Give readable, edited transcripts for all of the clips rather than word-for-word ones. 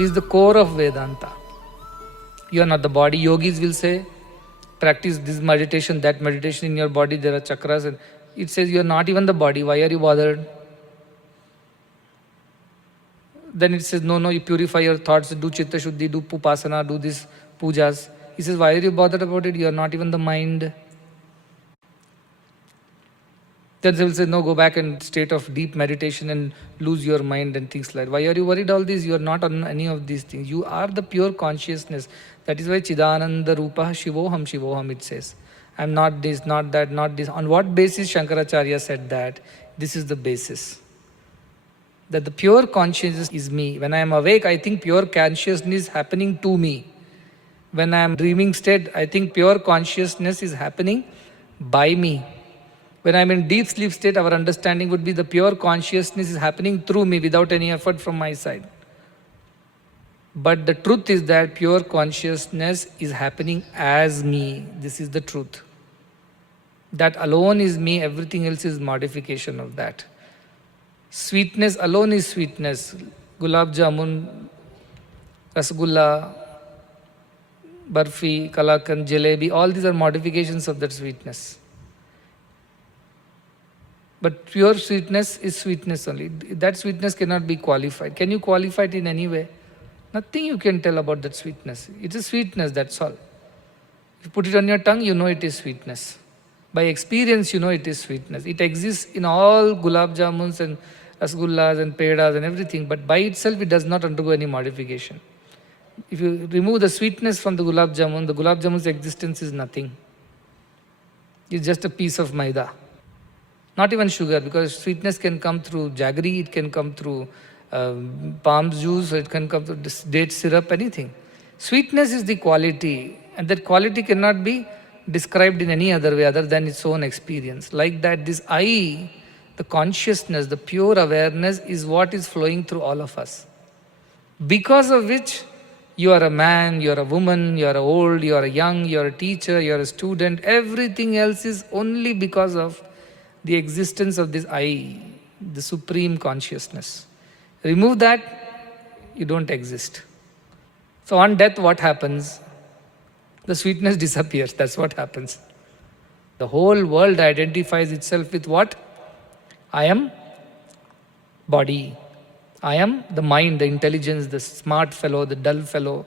This is the core of Vedanta. You are not the body. Yogis will say, practice this meditation, that meditation in your body, there are chakras. And it says you are not even the body. Why are you bothered? Then it says, no, you purify your thoughts, do chitta shuddhi, do upasana, do this pujas. He says, why are you bothered about it? You are not even the mind. Then they will say, no, go back in state of deep meditation and lose your mind and things like that. Why are you worried all this? You are not on any of these things. You are the pure consciousness. That is why Chidananda Rupa Shivoham it says. I am not this, not that, not this. On what basis Shankaracharya said that? This is the basis. That the pure consciousness is me. When I am awake, I think pure consciousness is happening to me. When I am dreaming state, I think pure consciousness is happening by me. When I am in deep sleep state, our understanding would be the pure consciousness is happening through me without any effort from my side. But the truth is that pure consciousness is happening as me. This is the truth. That alone is me, everything else is modification of that. Sweetness alone is sweetness. Gulab jamun, rasgulla, barfi, kalakan, jalebi, all these are modifications of that sweetness. But pure sweetness is sweetness only. That sweetness cannot be qualified. Can you qualify it in any way? Nothing you can tell about that sweetness. It is sweetness, that's all. If you put it on your tongue, you know it is sweetness. By experience, you know it is sweetness. It exists in all gulab jamuns and rasgullas and pedas and everything, but by itself it does not undergo any modification. If you remove the sweetness from the gulab jamun's existence is nothing. It's just a piece of maida. Not even sugar, because sweetness can come through jaggery, it can come through palm juice, it can come through date syrup, anything. Sweetness is the quality, and that quality cannot be described in any other way other than its own experience. Like that, this I, the consciousness, the pure awareness is what is flowing through all of us. Because of which you are a man, you are a woman, you are old, you are young, you are a teacher, you are a student. Everything else is only because of the existence of this I, the supreme consciousness. Remove that, you don't exist. So on death, what happens? The sweetness disappears. That's what happens. The whole world identifies itself with what? I am body. I am the mind, the intelligence, the smart fellow, the dull fellow,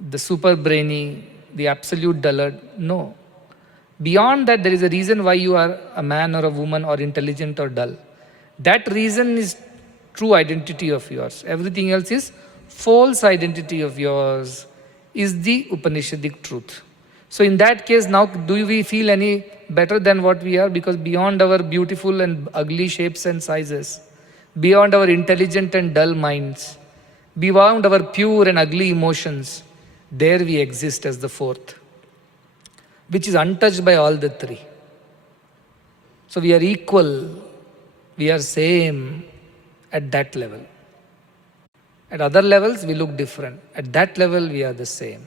the super brainy, the absolute dullard. No. Beyond that, there is a reason why you are a man or a woman or intelligent or dull. That reason is true identity of yours. Everything else is false identity of yours, is the Upanishadic truth. So in that case, now do we feel any better than what we are? Because beyond our beautiful and ugly shapes and sizes, beyond our intelligent and dull minds, beyond our pure and ugly emotions, there we exist as the fourth, which is untouched by all the three. So we are equal, we are same at that level. At other levels, we look different. At that level, we are the same.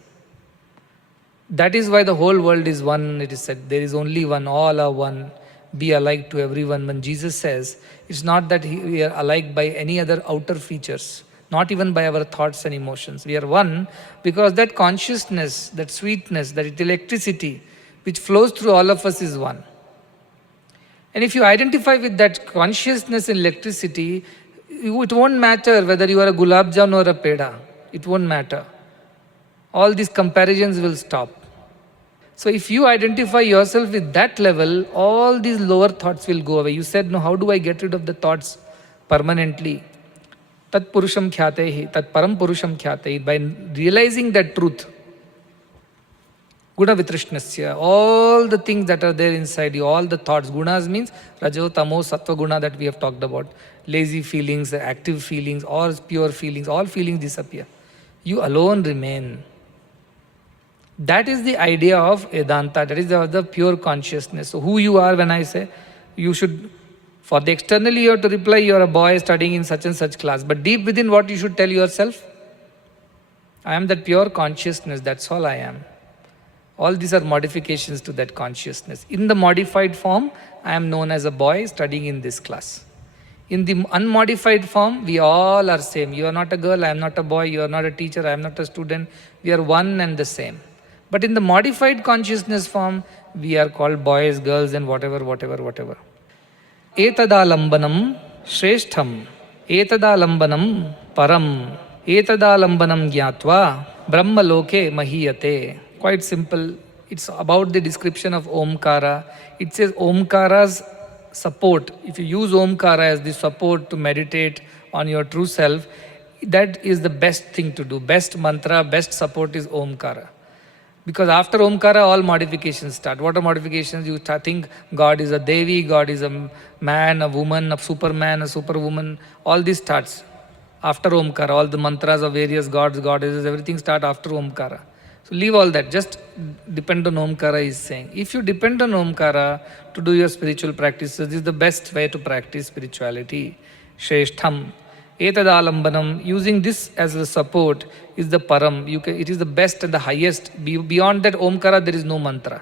That is why the whole world is one. It is said, there is only one, all are one. Be alike to everyone. When Jesus says, it's not that we are alike by any other outer features, not even by our thoughts and emotions. We are one because that consciousness, that sweetness, that electricity, which flows through all of us is one. And if you identify with that consciousness and electricity, it won't matter whether you are a gulab jamun or a peda. It won't matter. All these comparisons will stop. So if you identify yourself with that level, all these lower thoughts will go away. You said, no, how do I get rid of the thoughts permanently? Tat puruṣam khyatehi, tat param puruṣam khyatehi. By realizing that truth, guna vitrishnasya, all the things that are there inside you, all the thoughts. Gunas means rajo, tamo, sattva guna that we have talked about. Lazy feelings, active feelings, or pure feelings, all feelings disappear. You alone remain. That is the idea of Vedanta, that is the pure consciousness. So who you are, when I say, you should, for the externally you have to reply, you are a boy studying in such and such class. But deep within, what you should tell yourself? I am that pure consciousness, that's all I am. All these are modifications to that consciousness. In the modified form, I am known as a boy studying in this class. In the unmodified form, we all are same. You are not a girl, I am not a boy, you are not a teacher, I am not a student. We are one and the same. But in the modified consciousness form, we are called boys, girls, and whatever. Etadalambanam shreshtham. Etadalambanam param. Etadalambanam gyatva brahmaloke mahiyate. Quite simple. It's about the description of Omkara. It says Omkara's support. If you use Omkara as the support to meditate on your true self, that is the best thing to do. Best mantra, best support is Omkara. Because after Omkara, all modifications start. What are modifications? You think God is a Devi, God is a man, a woman, a superman, a superwoman. All this starts after Omkara. All the mantras of various gods, goddesses, everything start after Omkara. So leave all that. Just depend on Omkara is saying. If you depend on Omkara to do your spiritual practices, this is the best way to practice spirituality. Shreshtham. Etadalambanam, using this as a support, is the param. It is the best and the highest. Beyond that Omkara, there is no mantra.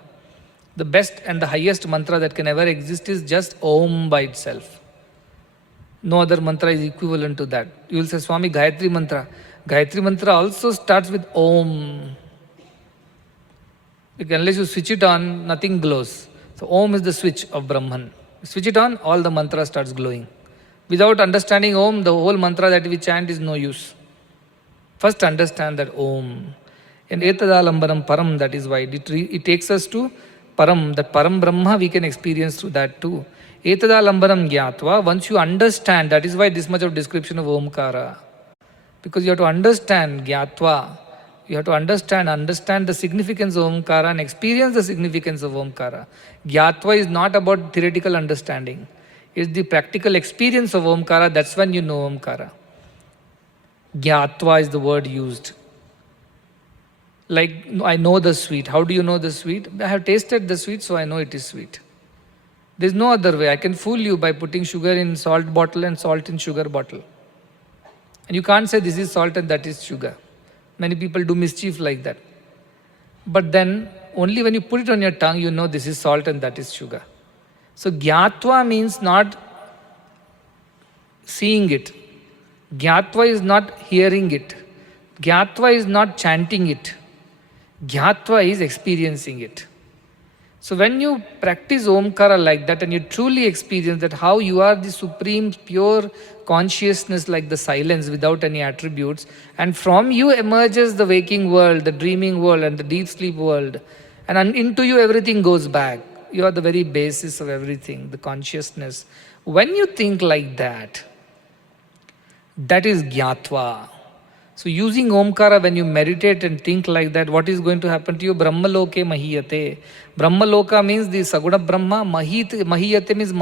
The best and the highest mantra that can ever exist is just Om by itself. No other mantra is equivalent to that. You will say, Swami, Gayatri mantra. Gayatri mantra also starts with Om. Because unless you switch it on, nothing glows. So Om is the switch of Brahman. Switch it on, all the mantra starts glowing. Without understanding Om, the whole mantra that we chant is no use. First understand that Om. And Etadalambanam Param, that is why it takes us to Param. That Param Brahma we can experience through that too. Etadalambanam Gyatva, once you understand, that is why this much of description of Omkara. Because you have to understand Gyatva. You have to understand the significance of Omkara and experience the significance of Omkara. Gyatva is not about theoretical understanding. It's the practical experience of Omkara, that's when you know Omkara. Gyatva is the word used. Like, I know the sweet. How do you know the sweet? I have tasted the sweet, so I know it is sweet. There's no other way. I can fool you by putting sugar in salt bottle and salt in sugar bottle. And you can't say this is salt and that is sugar. Many people do mischief like that. But then, only when you put it on your tongue, you know this is salt and that is sugar. So Gyatva means not seeing it. Gyatva is not hearing it. Gyatva is not chanting it. Gyatva is experiencing it. So when you practice Omkara like that and you truly experience that how you are the supreme pure consciousness like the silence without any attributes, and from you emerges the waking world, the dreaming world and the deep sleep world, and into you everything goes back. You are the very basis of everything, the consciousness. When you think like that, that is Gyatva. So using Omkara, when you meditate and think like that, what is going to happen to you? Brahmaloke mahiyate. Brahmaloka means the Saguna Brahma. Mahiyate means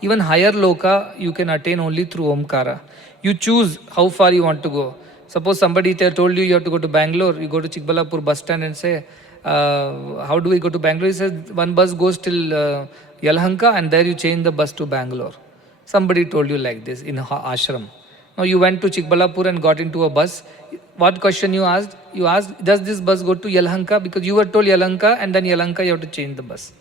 even higher loka you can attain only through Omkara. You choose how far you want to go. Suppose somebody told you have to go to Bangalore, you go to Chikbalapur bus stand and say, how do we go to Bangalore? He says, one bus goes till Yelahanka and there you change the bus to Bangalore. Somebody told you like this in ashram. Now you went to Chikbalapur and got into a bus. What question you asked? You asked, does this bus go to Yelahanka? Because you were told Yelahanka and then Yelahanka you have to change the bus.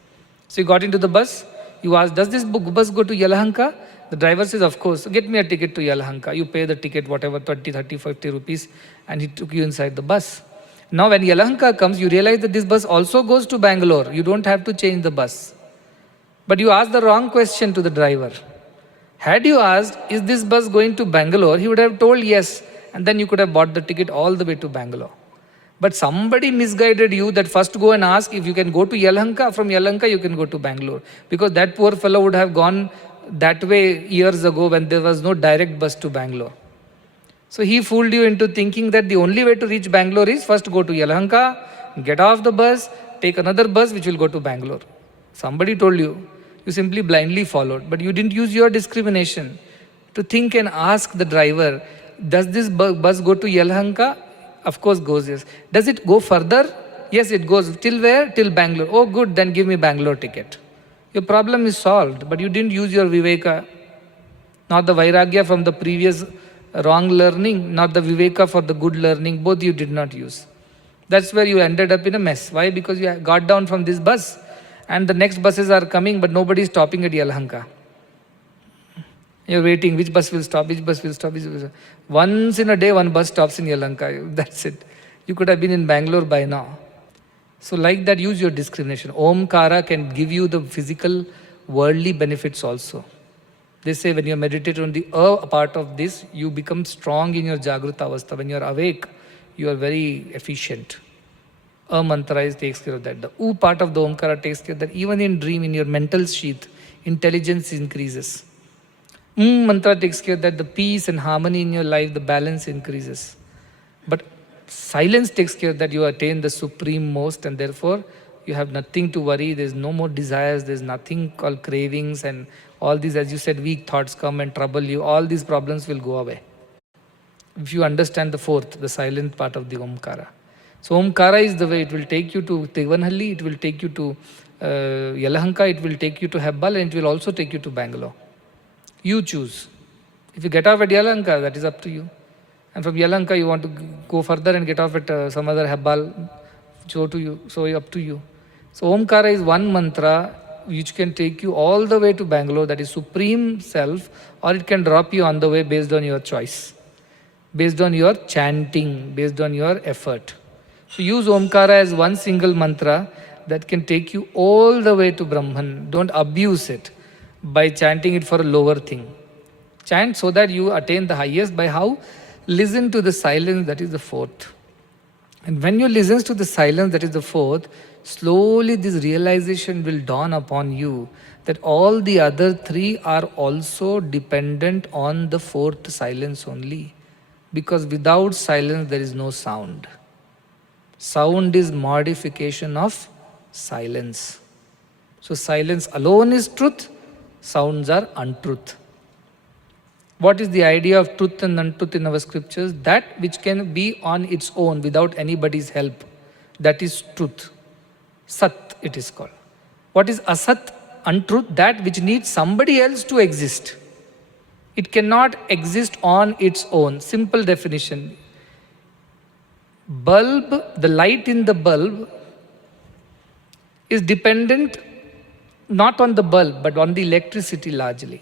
So you got into the bus. You asked, does this bus go to Yelahanka? The driver says, of course. Get me a ticket to Yelahanka. You pay the ticket, whatever, 20, 30, 50 rupees. And he took you inside the bus. Now when Yelahanka comes, you realize that this bus also goes to Bangalore. You don't have to change the bus. But you asked the wrong question to the driver. Had you asked, is this bus going to Bangalore? He would have told yes. And then you could have bought the ticket all the way to Bangalore. But somebody misguided you that first go and ask if you can go to Yelahanka. From Yelahanka you can go to Bangalore. Because that poor fellow would have gone that way years ago when there was no direct bus to Bangalore. So he fooled you into thinking that the only way to reach Bangalore is first go to Yelahanka, get off the bus, take another bus which will go to Bangalore. Somebody told you. You simply blindly followed. But you didn't use your discrimination to think and ask the driver, does this bus go to Yelahanka? Of course goes, yes. Does it go further? Yes, it goes. Till where? Till Bangalore. Oh good, then give me Bangalore ticket. Your problem is solved, but you didn't use your Viveka, not the Vairagya from the previous wrong learning, not the Viveka for the good learning, both you did not use. That's where you ended up in a mess. Why? Because you got down from this bus and the next buses are coming, but nobody is stopping at Yelahanka. You're waiting, which bus will stop, which bus will stop, which bus will stop. Once in a day, one bus stops in Yalanka. That's it. You could have been in Bangalore by now. So like that, use your discrimination. Omkara can give you the physical, worldly benefits also. They say when you meditate on the part of this, you become strong in your Jagruta Avastha. When you are awake, you are very efficient. Mantra takes care of that. The U part of the Omkara takes care of that. Even in dream, in your mental sheath, intelligence increases. Mantra takes care of that. The peace and harmony in your life, the balance increases. But silence takes care of that. You attain the supreme most, and therefore you have nothing to worry. There's no more desires. There's nothing called cravings, and all these, as you said, weak thoughts come and trouble you. All these problems will go away. If you understand the fourth, the silent part of the Omkara. So Omkara is the way. It will take you to Tevanhalli, it will take you to Yelahanka, it will take you to Hebbal, and it will also take you to Bangalore. You choose. If you get off at Yelahanka, that is up to you. And from Yelahanka, you want to go further and get off at some other Hebbal, so up to you. So Omkara is one mantra which can take you all the way to Bangalore, that is Supreme Self, or it can drop you on the way based on your choice, based on your chanting, based on your effort. So use Omkara as one single mantra that can take you all the way to Brahman. Don't abuse it by chanting it for a lower thing. Chant so that you attain the highest. By how? Listen to the silence, that is the fourth. And when you listen to the silence, that is the fourth, slowly this realization will dawn upon you that all the other three are also dependent on the fourth silence only. Because without silence, there is no sound. Sound is modification of silence. So silence alone is truth, sounds are untruth. What is the idea of truth and untruth in our scriptures? That which can be on its own without anybody's help. That is truth. Sat, it is called. What is asat, untruth? That which needs somebody else to exist. It cannot exist on its own. Simple definition. Bulb, the light in the bulb is dependent not on the bulb but on the electricity largely.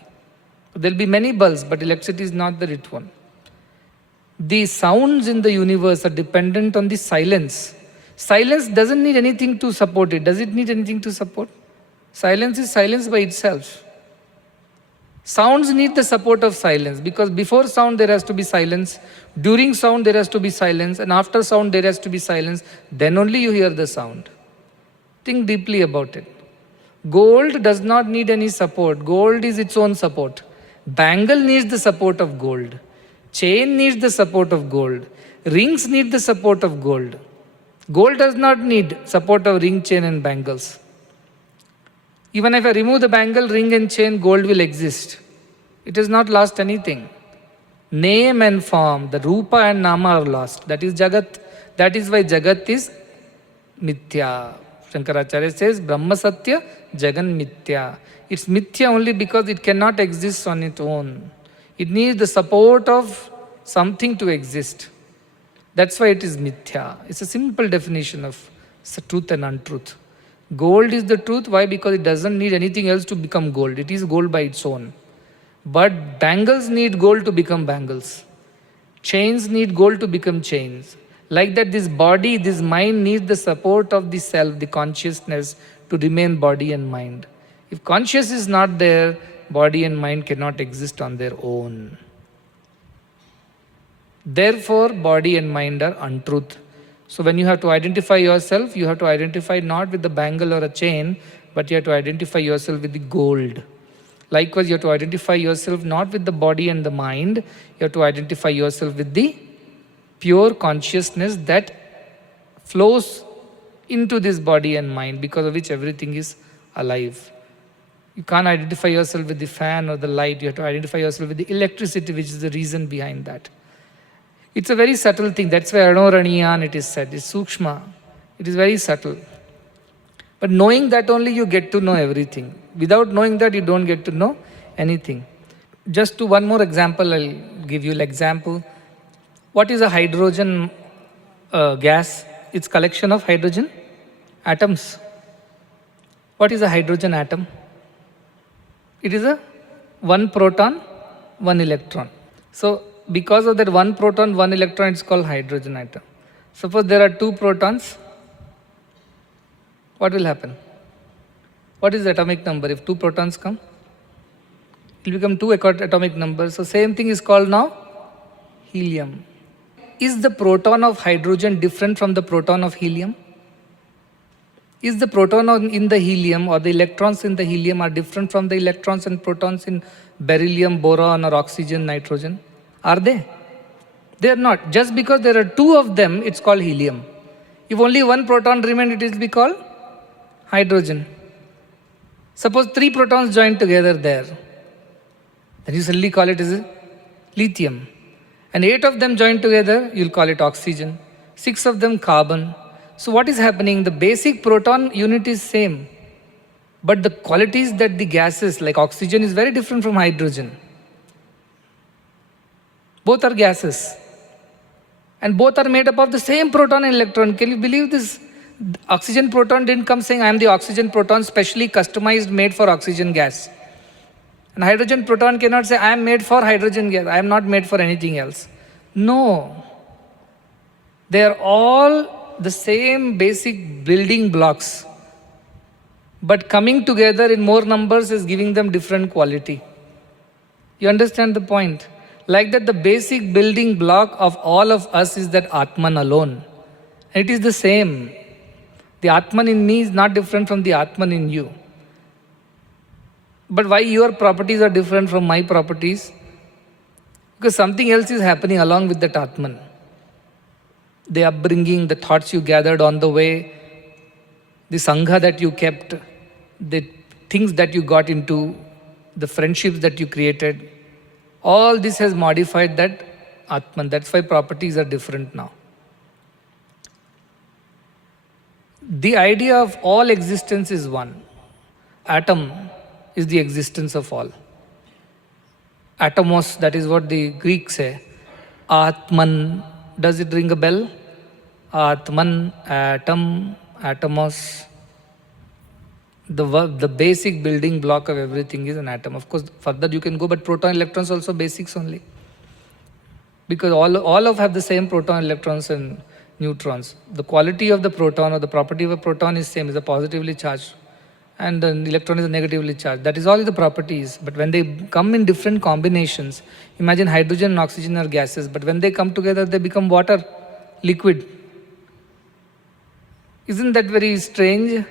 There will be many bulbs, but electricity is not the right one. The sounds in the universe are dependent on the silence. Silence doesn't need anything to support it. Does it need anything to support? Silence is silence by itself. Sounds need the support of silence, because before sound there has to be silence, during sound there has to be silence, and after sound there has to be silence. Then only you hear the sound. Think deeply about it. Gold does not need any support. Gold is its own support. Bangle needs the support of gold. Chain needs the support of gold. Rings need the support of gold. Gold does not need support of ring, chain and bangles. Even if I remove the bangle, ring and chain, gold will exist. It has not lost anything. Name and form, the Rupa and Nama are lost. That is Jagat. That is why Jagat is Mithya. Shankaracharya says, Brahma Satya, Jagan Mithya. It's Mithya only because it cannot exist on its own. It needs the support of something to exist. That's why it is Mithya. It's a simple definition of truth and untruth. Gold is the truth. Why? Because it doesn't need anything else to become gold. It is gold by its own. But bangles need gold to become bangles. Chains need gold to become chains. Like that, this body, this mind needs the support of the self, the consciousness, to remain body and mind. If conscious is not there, body and mind cannot exist on their own. Therefore, body and mind are untruth. So when you have to identify yourself, you have to identify not with the bangle or a chain, but you have to identify yourself with the gold. Likewise, you have to identify yourself not with the body and the mind, you have to identify yourself with the pure consciousness that flows into this body and mind, because of which everything is alive. You can't identify yourself with the fan or the light, you have to identify yourself with the electricity, which is the reason behind that. It's a very subtle thing. That's why Anoraniyan it is said. It's Sukshma. It is very subtle. But knowing that only you get to know everything. Without knowing that, you don't get to know anything. Just to one more example, I'll give you an example. What is a hydrogen gas? It's collection of hydrogen atoms. What is a hydrogen atom? It is a one proton, one electron. So because of that one proton, one electron, it's called hydrogen atom. Suppose there are two protons, what will happen? What is the atomic number? If two protons come, it will become two atomic numbers. So same thing is called now helium. Is the proton of hydrogen different from the proton of helium? Is the proton in the helium or the electrons in the helium are different from the electrons and protons in beryllium, boron or oxygen, nitrogen? Are they? They are not. Just because there are two of them, it's called helium. If only one proton remained, it will be called hydrogen. Suppose three protons join together there, then you suddenly call it as lithium. And 8 of them join together, you'll call it oxygen. 6 of them carbon. So what is happening? The basic proton unit is same. But the qualities that the gases, like oxygen, is very different from hydrogen. Both are gases. And both are made up of the same proton and electron. Can you believe this? The oxygen proton didn't come saying, I am the oxygen proton, specially customized, made for oxygen gas. And hydrogen proton cannot say, I am made for hydrogen gas, I am not made for anything else. No. They are all the same basic building blocks. But coming together in more numbers is giving them different quality. You understand the point? Like that, the basic building block of all of us is that Atman alone. It is the same. The Atman in me is not different from the Atman in you. But why your properties are different from my properties? Because something else is happening along with that Atman. The upbringing, the thoughts you gathered on the way, the Sangha that you kept, the things that you got into, the friendships that you created, all this has modified that Atman. That's why properties are different now. The idea of all existence is one. Atom is the existence of all. Atomos, that is what the Greeks say. Atman, does it ring a bell? Atman, atom, atomos. The basic building block of everything is an atom. Of course, further you can go, but proton, electrons also basics only. Because all of have the same proton, electrons and neutrons. The quality of the proton or the property of a proton is same, is a positively charged. And the electron is negatively charged. That is all the properties. But when they come in different combinations, imagine hydrogen and oxygen are gases, but when they come together, they become water, liquid. Isn't that very strange?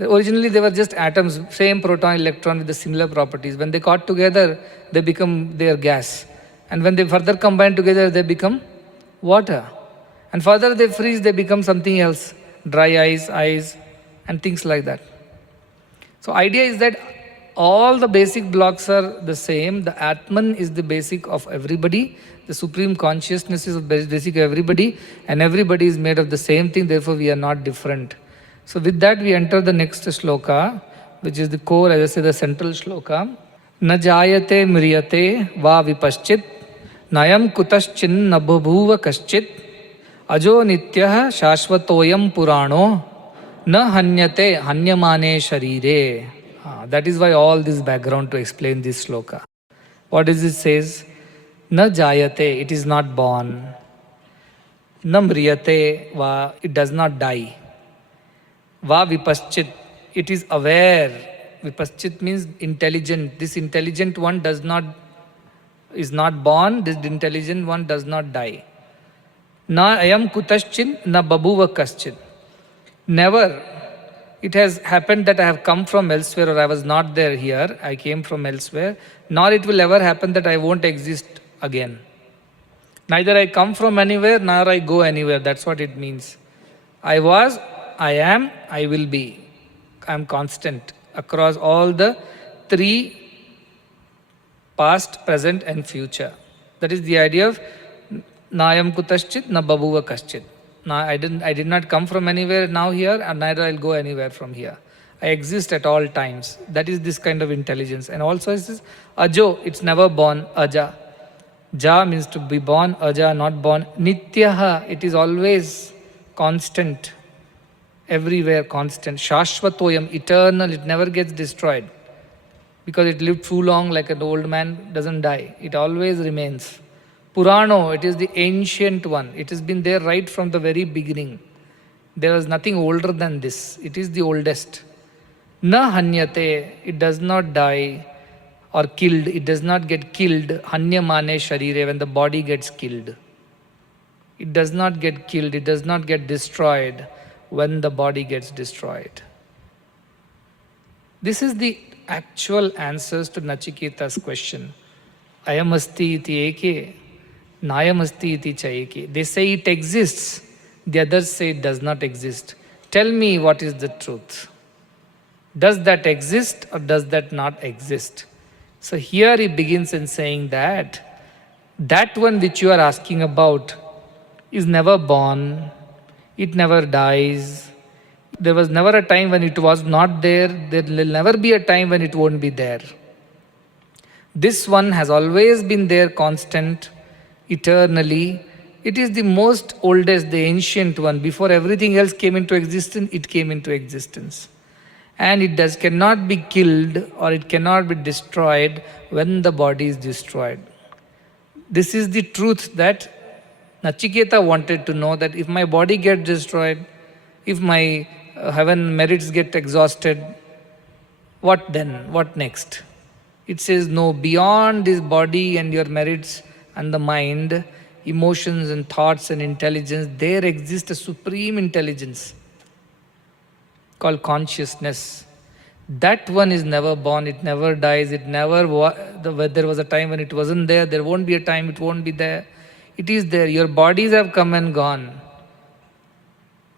Originally, they were just atoms, same proton, electron with the similar properties. When they got together, they become their gas. And when they further combine together, they become water. And further they freeze, they become something else. Dry ice, and things like that. So idea is that all the basic blocks are the same. The Atman is the basic of everybody. The supreme consciousness is the basic of everybody. And everybody is made of the same thing. Therefore, we are not different. So with that, we enter the next shloka, which is the core, as I say, the central shloka. Na jayate mriyate va vipaschit, nayam kutaschin na bubhuva kaschit, ajo nityah shashvatoyam purano, na hanyate hanyamane sharire. That is why all this background to explain this shloka. What does it says? Na jayate, it is not born. Na mriyate va, it does not die. Va vipaschit, it is aware. Vipaschit means intelligent. This intelligent one is not born, this intelligent one does not die. Na ayam kutaschin, na babuva kaschin. Never. It has happened that I have come from elsewhere or I was not there here, I came from elsewhere, nor it will ever happen that I won't exist again. Neither I come from anywhere, nor I go anywhere. That's what it means. I was, I am, I will be. I am constant across all the three, past, present and future. That is the idea of Nayam kutaschit, na babuva kaschit. Now I did not come from anywhere now here, and neither I'll go anywhere from here. I exist at all times. That is this kind of intelligence. And also it says ajo, it's never born, aja. Ja means to be born, aja not born. Nityaha, it is always constant. Everywhere constant. Shashvatoyam, eternal, it never gets destroyed. because it lived too long like an old man, doesn't die. It always remains. Purano, it is the ancient one. It has been there right from the very beginning. There was nothing older than this. It is the oldest. Na hanyate, it does not die or killed. It does not get killed. Hanya mane sharire, when the body gets killed. It does not get killed. It does not get destroyed when the body gets destroyed. This is the actual answers to Nachiketa's question. Ayamasti iti eke, nayamasti iti cha eke. They say it exists. The others say it does not exist. Tell me what is the truth. Does that exist or does that not exist? So here he begins in saying that one which you are asking about is never born, it never dies. There was never a time when it was not there, there will never be a time when it won't be there. This one has always been there, constant, eternally. It is the most oldest, the ancient one. Before everything else came into existence, it came into existence. And it cannot be killed or it cannot be destroyed when the body is destroyed. This is the truth that Nachiketa wanted to know, that if my body gets destroyed, if my heaven merits get exhausted, what then? What next? It says, no, beyond this body and your merits and the mind, emotions and thoughts and intelligence, there exists a supreme intelligence called consciousness. That one is never born, it never dies, it never, there was a time when it wasn't there, there won't be a time it won't be there. It is there. Your bodies have come and gone.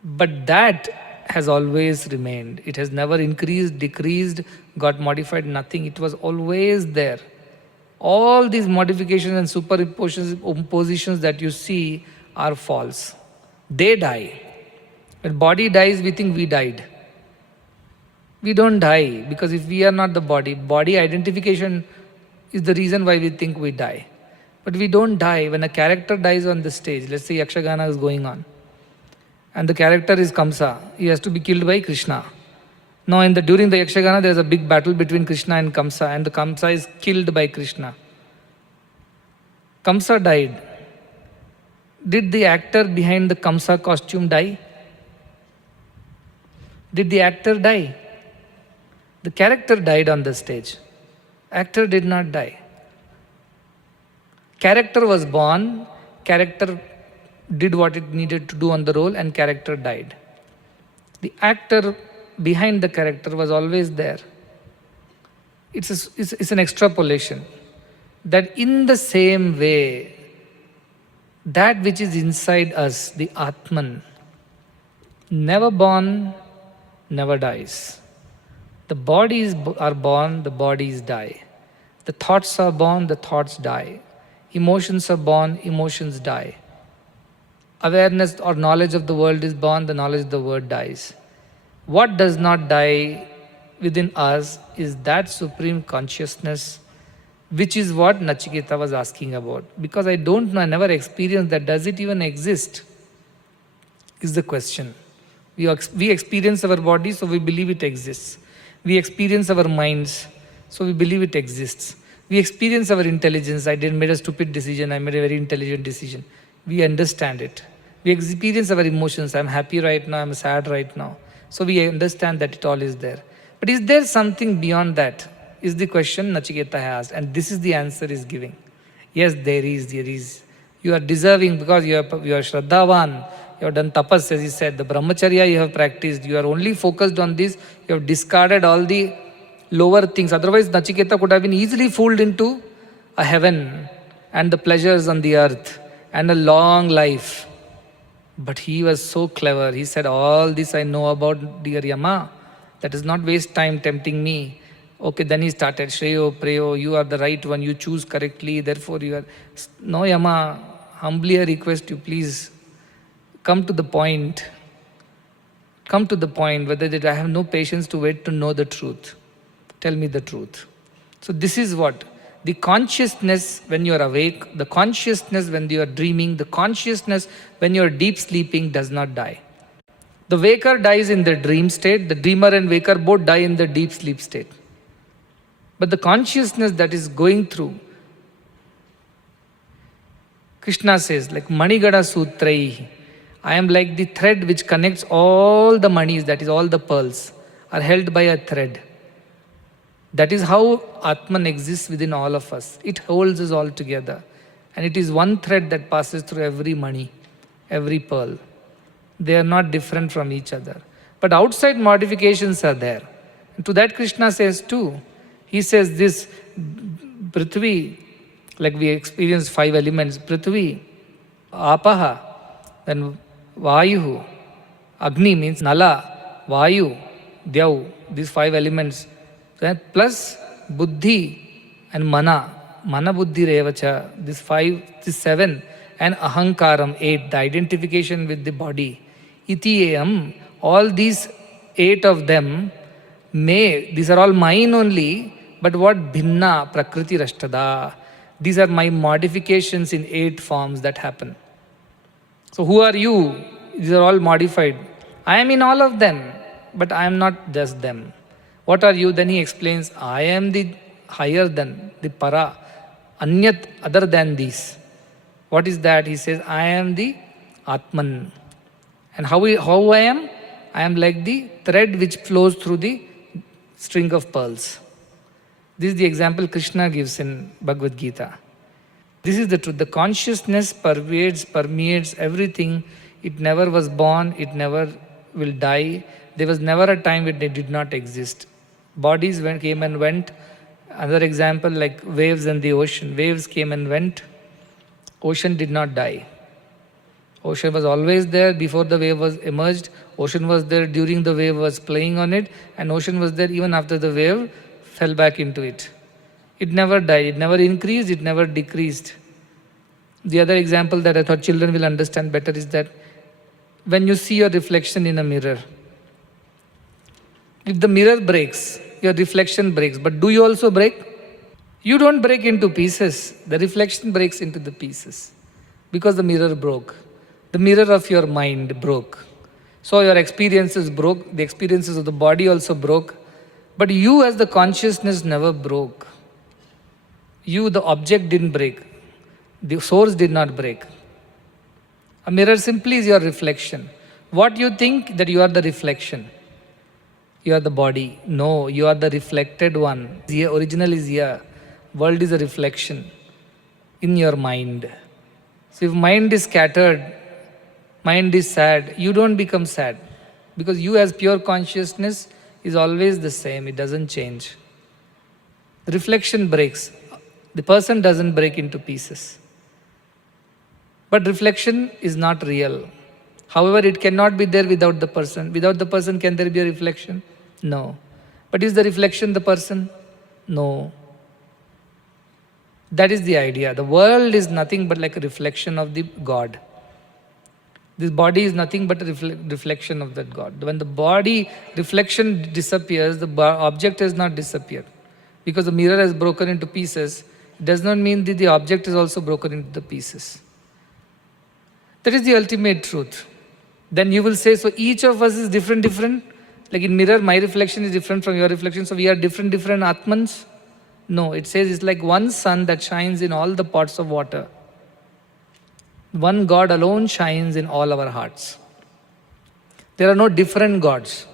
But that has always remained. It has never increased, decreased, got modified, nothing. It was always there. All these modifications and superimpositions that you see are false. They die. When body dies, we think we died. We don't die, because if we are not the body, body identification is the reason why we think we die. But we don't die. When a character dies on the stage, let's say Yakshagana is going on, and the character is Kamsa, he has to be killed by Krishna. Now during the Yakshagana, there is a big battle between Krishna and Kamsa, and the Kamsa is killed by Krishna. Kamsa died. Did the actor behind the Kamsa costume die? Did the actor die? The character died on the stage. Actor did not die. Character was born, character did what it needed to do on the role, and character died. The actor behind the character was always there. It's an extrapolation. That in the same way, that which is inside us, the Atman, never born, never dies. The bodies are born, the bodies die. The thoughts are born, the thoughts die. Emotions are born, emotions die. Awareness or knowledge of the world is born, the knowledge of the world dies. What does not die within us is that supreme consciousness, which is what Nachiketa was asking about. Because I don't know, I never experienced that. Does it even exist? Is the question. We experience our body, so we believe it exists. We experience our minds, so we believe it exists. We experience our intelligence. I made a stupid decision, I made a very intelligent decision. We understand it. We experience our emotions. I'm happy right now, I'm sad right now. So we understand that it all is there. But is there something beyond that? Is the question Nachiketa has, and this is the answer he's giving. Yes, there is. You are deserving because you are Shraddhavan, you have done tapas, as he said, the brahmacharya you have practiced, you are only focused on this, you have discarded all the lower things. Otherwise, Nachiketa could have been easily fooled into a heaven and the pleasures on the earth and a long life. But he was so clever. He said, all this I know about dear Yama. That is not waste time tempting me. Okay, then he started, Shreyo, Preyo, you are the right one, you choose correctly, therefore you are... No, Yama, humbly I request you, please, come to the point. Come to the point, whether that I have no patience to wait to know the truth. Tell me the truth. So this is what? The consciousness when you are awake, the consciousness when you are dreaming, the consciousness when you are deep sleeping does not die. The waker dies in the dream state, the dreamer and waker both die in the deep sleep state. But the consciousness that is going through, Krishna says, like Manigada Sutraihi, I am like the thread which connects all the manis, that is all the pearls, are held by a thread. That is how Atman exists within all of us. It holds us all together. And it is one thread that passes through every mani, every pearl. They are not different from each other. But outside modifications are there. And to that Krishna says too. He says this, Prithvi, like we experience 5 elements, Prithvi, Apaha, then Vayu, Agni means Nala, Vayu, Dyav, these 5 elements. Plus Buddhi and Mana Buddhi Revacha, this 7, and Ahankaram, 8, the identification with the body. Iti all these 8 of them these are all mine only, but what Bhinna, Prakriti Rashtada, these are my modifications in 8 forms that happen. So who are you? These are all modified. I am in all of them, but I am not just them. What are you? Then he explains, I am the higher than, the para, anyat, other than these. What is that? He says, I am the Atman. And how I am? I am like the thread which flows through the string of pearls. This is the example Krishna gives in Bhagavad Gita. This is the truth. The consciousness permeates everything. It never was born, it never will die. There was never a time when it did not exist. Bodies came and went. Another example, like waves in the ocean. Waves came and went. Ocean did not die. Ocean was always there before the wave was emerged. Ocean was there during the wave was playing on it. And ocean was there even after the wave fell back into it. It never died. It never increased. It never decreased. The other example that I thought children will understand better is that when you see your reflection in a mirror, if the mirror breaks, your reflection breaks. But do you also break? You don't break into pieces. The reflection breaks into the pieces. Because the mirror broke. The mirror of your mind broke. So your experiences broke. The experiences of the body also broke. But you as the consciousness never broke. You, the object, didn't break. The source did not break. A mirror simply is your reflection. What you think that you are the reflection. You are the body. No, you are the reflected one. The original is here. World is a reflection in your mind. So if mind is scattered, mind is sad, you don't become sad. Because you as pure consciousness is always the same. It doesn't change. The reflection breaks. The person doesn't break into pieces. But reflection is not real. However, it cannot be there without the person. Without the person, can there be a reflection? No. But is the reflection the person? No. That is the idea. The world is nothing but like a reflection of the God. This body is nothing but a reflection of that God. When the body reflection disappears, the object has not disappeared. Because the mirror has broken into pieces, it does not mean that the object is also broken into the pieces. That is the ultimate truth. Then you will say, so each of us is different. Like in mirror, my reflection is different from your reflection, so we are different Atmans. No, it says it's like one sun that shines in all the pots of water. One God alone shines in all our hearts. There are no different gods.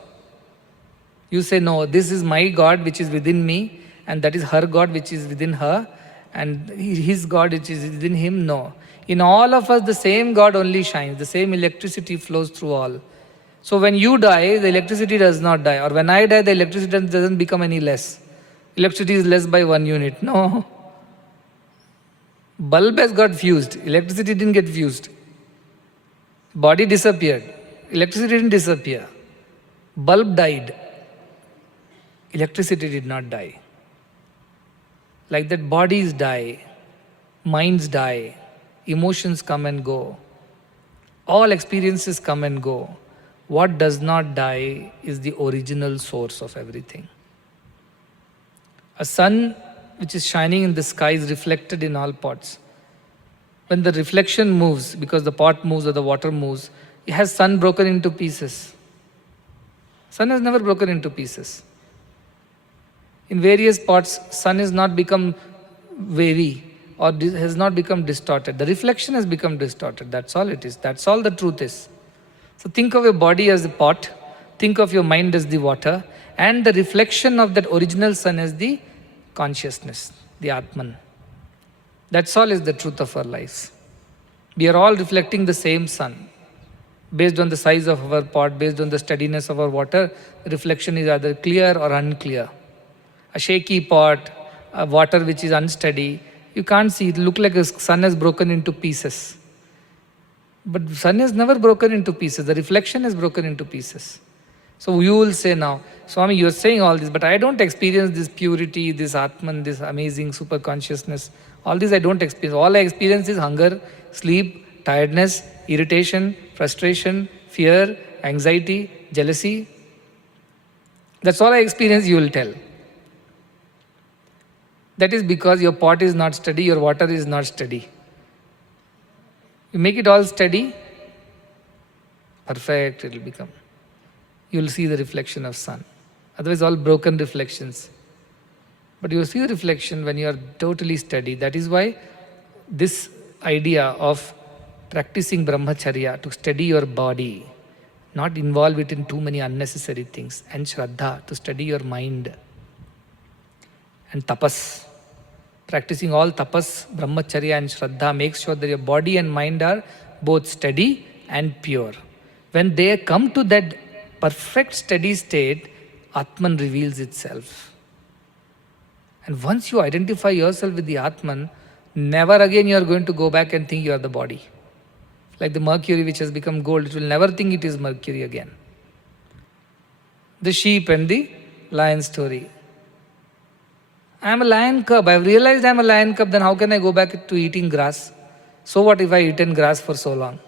You say, no, this is my God which is within me, and that is her God which is within her, and his God which is within him. No. In all of us, the same God only shines. The same electricity flows through all. So when you die, the electricity does not die. Or when I die, the electricity doesn't become any less. Electricity is less by 1 unit. No. Bulb has got fused. Electricity didn't get fused. Body disappeared. Electricity didn't disappear. Bulb died. Electricity did not die. Like that, bodies die. Minds die. Emotions come and go. All experiences come and go. What does not die is the original source of everything. A sun which is shining in the sky is reflected in all pots. When the reflection moves, because the pot moves or the water moves, it has sun broken into pieces. Sun has never broken into pieces. In various spots, sun has not become wavy or has not become distorted. The reflection has become distorted. That's all it is. That's all the truth is. So think of your body as the pot, think of your mind as the water, and the reflection of that original sun as the consciousness, the Atman. That's all is the truth of our lives. We are all reflecting the same sun. Based on the size of our pot, based on the steadiness of our water, the reflection is either clear or unclear. A shaky pot, a water which is unsteady, you can't see. It look like the sun has broken into pieces. But the sun has never broken into pieces. The reflection is broken into pieces. So you will say now, Swami, you are saying all this, but I don't experience this purity, this Atman, this amazing super consciousness. All this I don't experience. All I experience is hunger, sleep, tiredness, irritation, frustration, fear, anxiety, jealousy. That's all I experience, you will tell. That is because your pot is not steady, your water is not steady. You make it all steady, perfect it will become. You will see the reflection of sun. Otherwise all broken reflections. But you will see the reflection when you are totally steady. That is why this idea of practicing brahmacharya to steady your body, not involve it in too many unnecessary things, and shraddha to steady your mind, and tapas. Practicing all tapas, brahmacharya and shraddha makes sure that your body and mind are both steady and pure. When they come to that perfect steady state, Atman reveals itself. And once you identify yourself with the Atman, never again you are going to go back and think you are the body. Like the mercury which has become gold, it will never think it is mercury again. The sheep and the lion story. I am a lion cub. I have realized I am a lion cub, then how can I go back to eating grass? So what if I eaten grass for so long?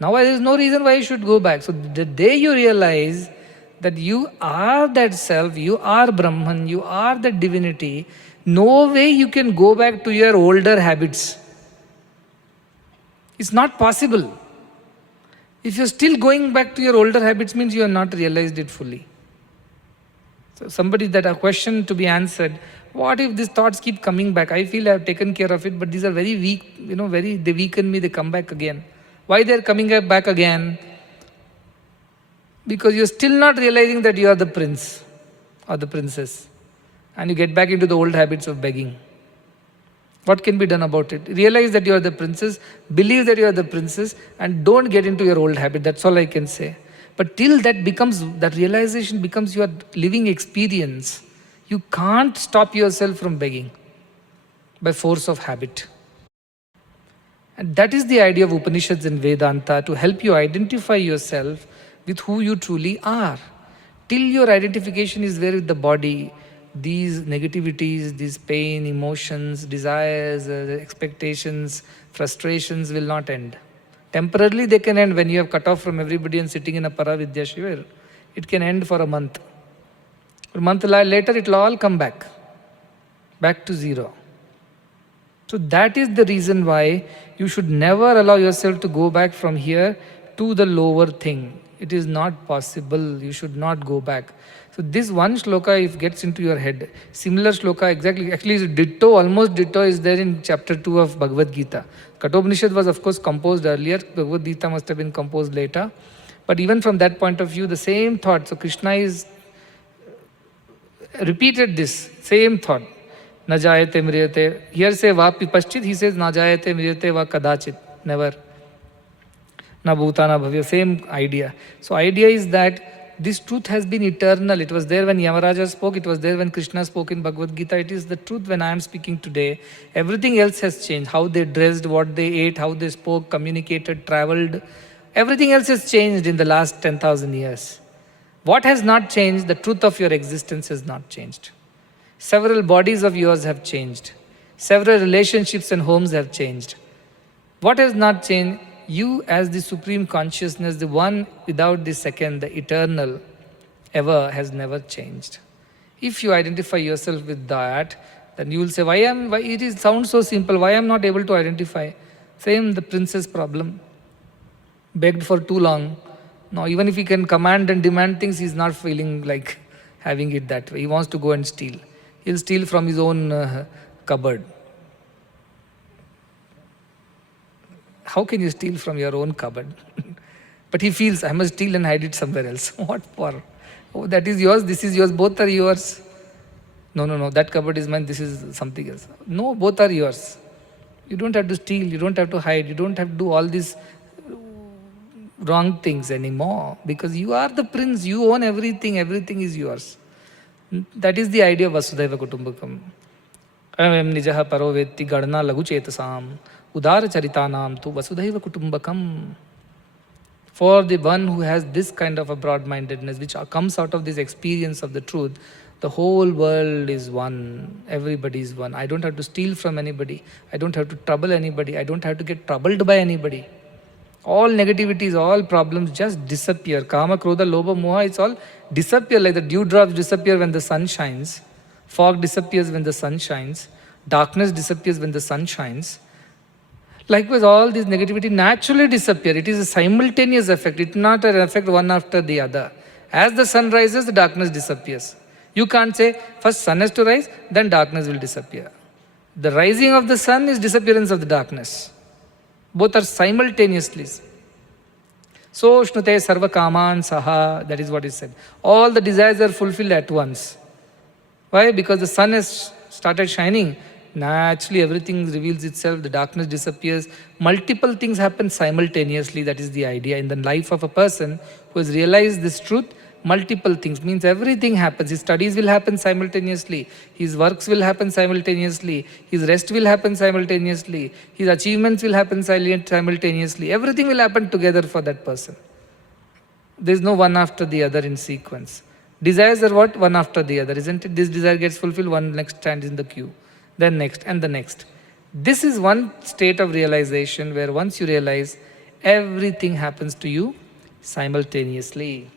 Now there is no reason why you should go back. So the day you realize that you are that self, you are Brahman, you are that divinity, no way you can go back to your older habits. It's not possible. If you're still going back to your older habits, means you have not realized it fully. So somebody that a question to be answered, what if these thoughts keep coming back? I feel I have taken care of it, but these are very weak, they weaken me, they come back again. Why they're coming back again? Because you're still not realizing that you are the prince or the princess. And you get back into the old habits of begging. What can be done about it? Realize that you are the princess, believe that you are the princess, and don't get into your old habit. That's all I can say. But till that realization becomes your living experience, you can't stop yourself from begging by force of habit. And that is the idea of Upanishads and Vedanta, to help you identify yourself with who you truly are. Till your identification is there with the body, these negativities, these pain, emotions, desires, expectations, frustrations will not end. Temporarily they can end when you have cut off from everybody and sitting in a Paravidya Shivir. It can end for a month. A month later it will all come back to zero. So that is the reason why you should never allow yourself to go back from here to the lower thing. It is not possible. You should not go back. So this one shloka, if gets into your head, similar shloka exactly, actually ditto, almost ditto is there in chapter 2 of Bhagavad Gita. Kathopanishad was of course composed earlier. Bhagavad Gita must have been composed later. But even from that point of view, the same thought. So Krishna is repeated this same thought. Na jayate mriyate. Here say va pipaschit, he says na jayate mriyate va kadachit. Never. Na bhuta na bhavya. Same idea. So idea is that this truth has been eternal. It was there when Yamaraja spoke, it was there when Krishna spoke in Bhagavad Gita. It is the truth when I am speaking today. Everything else has changed. How they dressed, what they ate, how they spoke, communicated, traveled. Everything else has changed in the last 10,000 years. What has not changed? The truth of your existence has not changed. Several bodies of yours have changed. Several relationships and homes have changed. What has not changed? You as the Supreme Consciousness, the one without the second, the eternal, ever has never changed. If you identify yourself with that, then you will say, why it sounds so simple, why I am not able to identify? Same the princess problem. Begged for too long. Now even if he can command and demand things, he is not feeling like having it that way. He wants to go and steal. He'll steal from his own cupboard. How can you steal from your own cupboard? But he feels, I must steal and hide it somewhere else. What for? Oh, that is yours, this is yours, both are yours. No, no, no, that cupboard is mine, this is something else. No, both are yours. You don't have to steal, you don't have to hide, you don't have to do all these wrong things anymore, because you are the prince, you own everything, everything is yours. That is the idea of Vasudhaiva Kutumbakam. Ayam nijaha paro vetti gadna lagu chetasam udara charitanam tu Vasudhaiva Kutumbakam. For the one who has this kind of a broad-mindedness, which comes out of this experience of the truth, the whole world is one, everybody is one. I don't have to steal from anybody, I don't have to trouble anybody, I don't have to get troubled by anybody. All negativities, all problems just disappear. Kama, Krodha, Lobha, Moha, it's all disappear like the dewdrops disappear when the sun shines. Fog disappears when the sun shines. Darkness disappears when the sun shines. Likewise, all this negativity naturally disappear. It is a simultaneous effect. It's not an effect one after the other. As the sun rises, the darkness disappears. You can't say, first sun has to rise, then darkness will disappear. The rising of the sun is disappearance of the darkness. Both are simultaneously. So, Shnute sarva kaman saha, that is what is said. All the desires are fulfilled at once. Why? Because the sun has started shining. Naturally, everything reveals itself, the darkness disappears. Multiple things happen simultaneously. That is the idea. In the life of a person who has realized this truth, multiple things means everything happens. His studies will happen simultaneously. His works will happen simultaneously. His rest will happen simultaneously. His achievements will happen simultaneously. Everything will happen together for that person. There is no one after the other in sequence. Desires are what? One after the other, isn't it? This desire gets fulfilled, one next stands in the queue. Then next and the next. This is one state of realization where once you realize, everything happens to you simultaneously.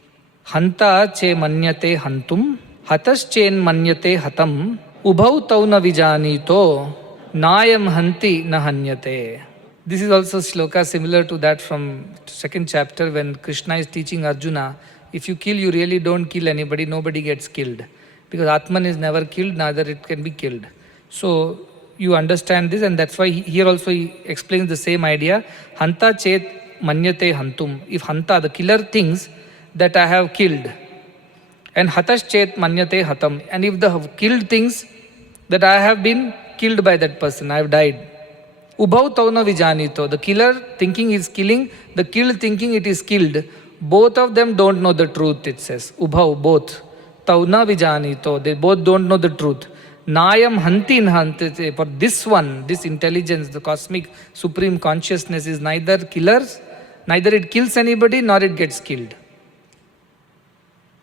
Hanta che manyate hantum, hatas chen manyate hatam, ubhau tau na vijanito, nayam hanti na hanyate. This is also shloka similar to that from second chapter when Krishna is teaching Arjuna, if you kill, you really don't kill anybody, nobody gets killed. Because Atman is never killed, neither it can be killed. So you understand this, and that's why here also he explains the same idea. Hanta chet manyate hantum. If hanta, the killer things that I have killed, and hatas chet manyate hatam. And if the killed things that I have been killed by that person, I have died. Ubhau tauna vijanito. The killer thinking is killing, the killed thinking it is killed. Both of them don't know the truth, it says. Ubhau, both. Tauna vijanito. They both don't know the truth. Nayam hanti nhanti. For this one, this intelligence, the cosmic supreme consciousness is neither killers, neither it kills anybody, nor it gets killed.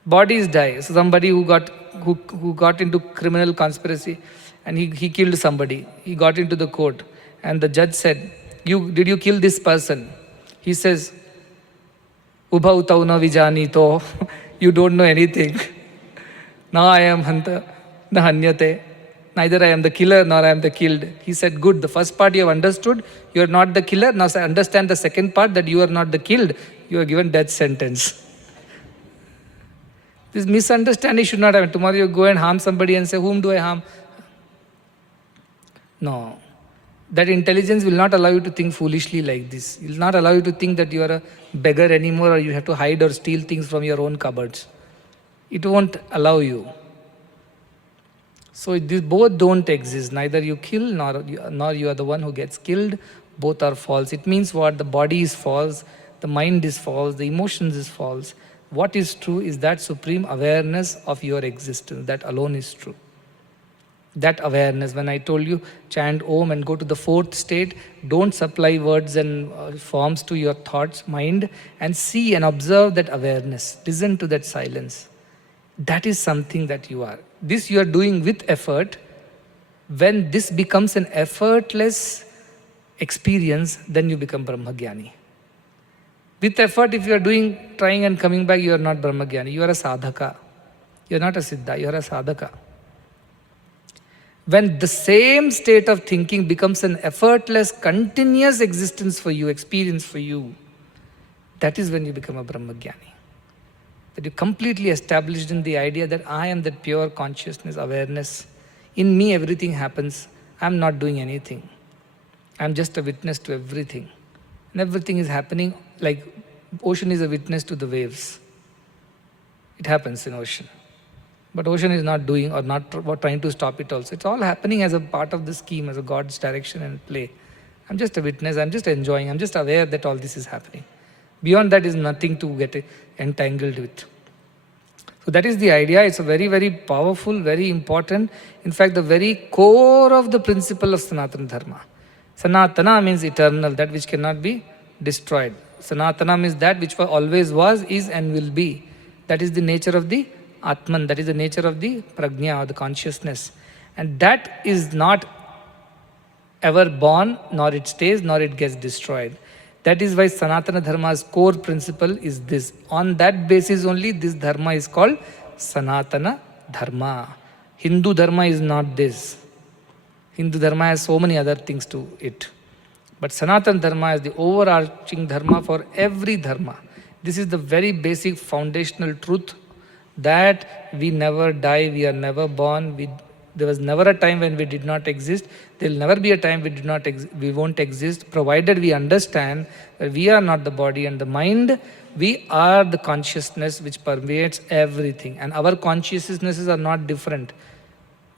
Bodies die. So somebody who got into criminal conspiracy and he killed somebody. He got into the court and the judge said, did you kill this person? He says, Ubhau tauna vijanito. You don't know anything. Now I am hanta na hanyate. Neither I am the killer nor I am the killed. He said, good, the first part you have understood, you are not the killer. Now understand the second part, that you are not the killed. You are given death sentence. This misunderstanding should not happen. Tomorrow you go and harm somebody and say, whom do I harm? No. That intelligence will not allow you to think foolishly like this. It will not allow you to think that you are a beggar anymore or you have to hide or steal things from your own cupboards. It won't allow you. So these both don't exist. Neither you kill nor you are the one who gets killed. Both are false. It means what? The body is false, the mind is false, the emotions is false. What is true is that supreme awareness of your existence. That alone is true. That awareness, when I told you, chant Om and go to the fourth state, don't supply words and forms to your thoughts, mind, and see and observe that awareness. Listen to that silence. That is something that you are. This you are doing with effort. When this becomes an effortless experience, then you become Brahmagyani. With effort, if you are trying and coming back, you are not Brahmagyani. You are a sadhaka. You are not a siddha, you are a sadhaka. When the same state of thinking becomes an effortless, continuous existence for you, experience for you, that is when you become a Brahmagyani. That you completely established in the idea that I am that pure consciousness, awareness, In me everything happens. I'm not doing anything. I'm just a witness to everything. And everything is happening like ocean is a witness to the waves. It happens in ocean. But ocean is not doing or not trying to stop it also. It's all happening as a part of the scheme, as a God's direction and play. I'm just a witness, I'm just enjoying, I'm just aware that all this is happening. Beyond that is nothing to get entangled with. So that is the idea. It's a very, very powerful, very important. In fact, the very core of the principle of Sanatana Dharma. Sanatana means eternal, that which cannot be destroyed. Sanatana means that which always was, is and will be. That is the nature of the Atman, that is the nature of the Prajna or the consciousness. And that is not ever born, nor it stays, nor it gets destroyed. That is why Sanatana Dharma's core principle is this. On that basis only this Dharma is called Sanatana Dharma. Hindu Dharma is not this. Hindu Dharma has so many other things to it. But Sanatana Dharma is the overarching Dharma for every Dharma. This is the very basic foundational truth that we never die, we are never born, there was never a time when we did not exist. There will never be a time we won't exist, provided we understand that we are not the body and the mind. We are the consciousness which permeates everything. And our consciousnesses are not different.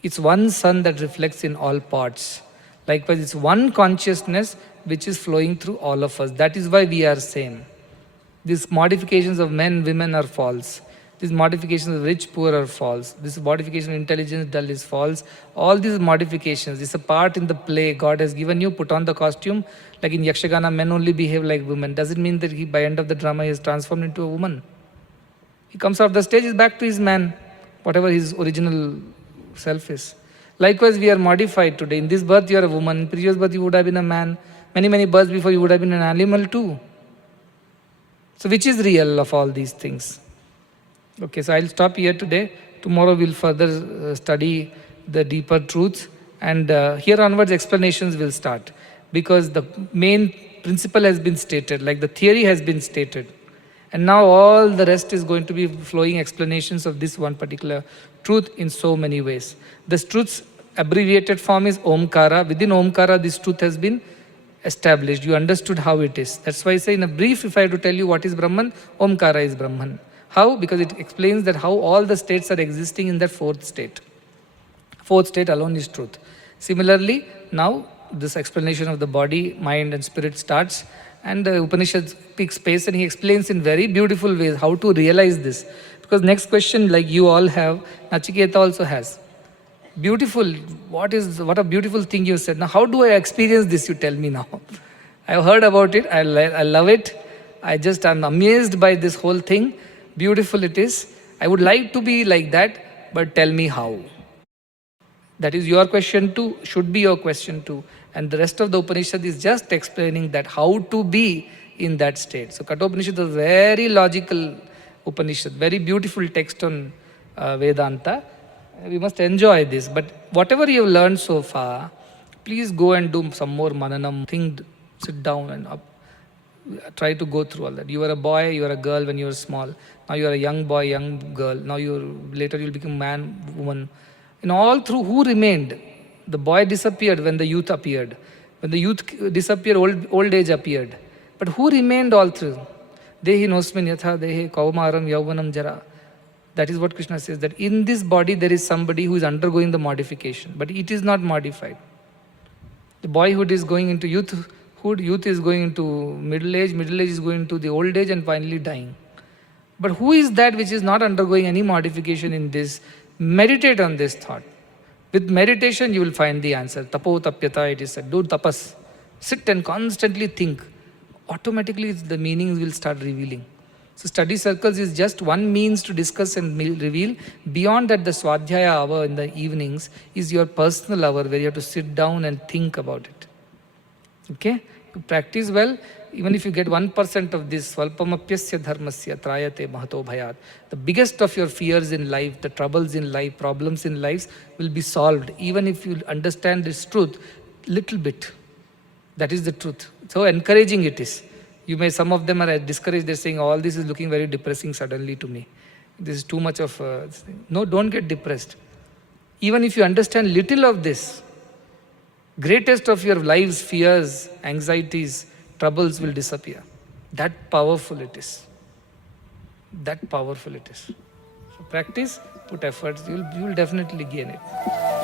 It's one sun that reflects in all parts. Likewise, it's one consciousness which is flowing through all of us. That is why we are same. These modifications of men, women are false. These modifications of rich, poor are false. This modification of intelligence, dull is false. All these modifications, it's a part in the play God has given you. Put on the costume. Like in Yakshagana, men only behave like women. Doesn't mean that by end of the drama he is transformed into a woman. He comes off the stage, is back to his man, whatever his original self is. Likewise, we are modified today. In this birth, you are a woman. In previous birth, you would have been a man. Many, many births before, you would have been an animal too. So which is real of all these things? Okay, so I'll stop here today. Tomorrow we'll further study the deeper truths, and here onwards explanations will start, because the main principle has been stated, like the theory has been stated, and now all the rest is going to be flowing explanations of this one particular truth in so many ways. This truth's abbreviated form is Omkara. Within Omkara, this truth has been established. You understood how it is. That's why I say in a brief, if I have to tell you what is Brahman, Omkara is Brahman. How? Because it explains that how all the states are existing in that fourth state. Fourth state alone is truth. Similarly, now this explanation of the body, mind and spirit starts, and the Upanishad picks space and he explains in very beautiful ways how to realize this. Because next question, like you all have, Nachiketa also has. Beautiful, what a beautiful thing you said. Now how do I experience this, you tell me now. I've heard about it, I love it. I'm amazed by this whole thing. Beautiful it is. I would like to be like that, but tell me how. That is your question too, should be your question too. And the rest of the Upanishad is just explaining that how to be in that state. So Kathopanishad is a very logical Upanishad, very beautiful text on Vedanta. We must enjoy this. But whatever you have learned so far, please go and do some more mananam. Think, sit down and try to go through all that. You were a boy, you were a girl when you were small. Now you are a young boy, young girl. Now later you'll become man, woman. And all through, who remained? The boy disappeared when the youth appeared. When the youth disappeared, old age appeared. But who remained all through? Dehi nosmin yatha dehe kaumaram yauvanam jara. That is what Krishna says, that in this body there is somebody who is undergoing the modification, but it is not modified. The boyhood is going into youthhood, youth is going into middle age is going to the old age and finally dying. But who is that which is not undergoing any modification in this? Meditate on this thought. With meditation you will find the answer. Tapo tapyata, it is said. Do tapas. Sit and constantly think. Automatically the meanings will start revealing. So study circles is just one means to discuss and reveal. Beyond that, the Swadhyaya hour in the evenings is your personal hour where you have to sit down and think about it. Okay? You practice well. Even if you get 1% of this, Svalpamapyasya dharmasya trayate mahato bhayat. The biggest of your fears in life, the troubles in life, problems in life will be solved. Even if you understand this truth, little bit. That is the truth. So encouraging it is. Some of them are discouraged, they're saying, all this is looking very depressing suddenly to me. This is too much of no, don't get depressed. Even if you understand little of this, greatest of your life's fears, anxieties, troubles will disappear. That powerful it is. That powerful it is. So practice, put efforts, you will definitely gain it.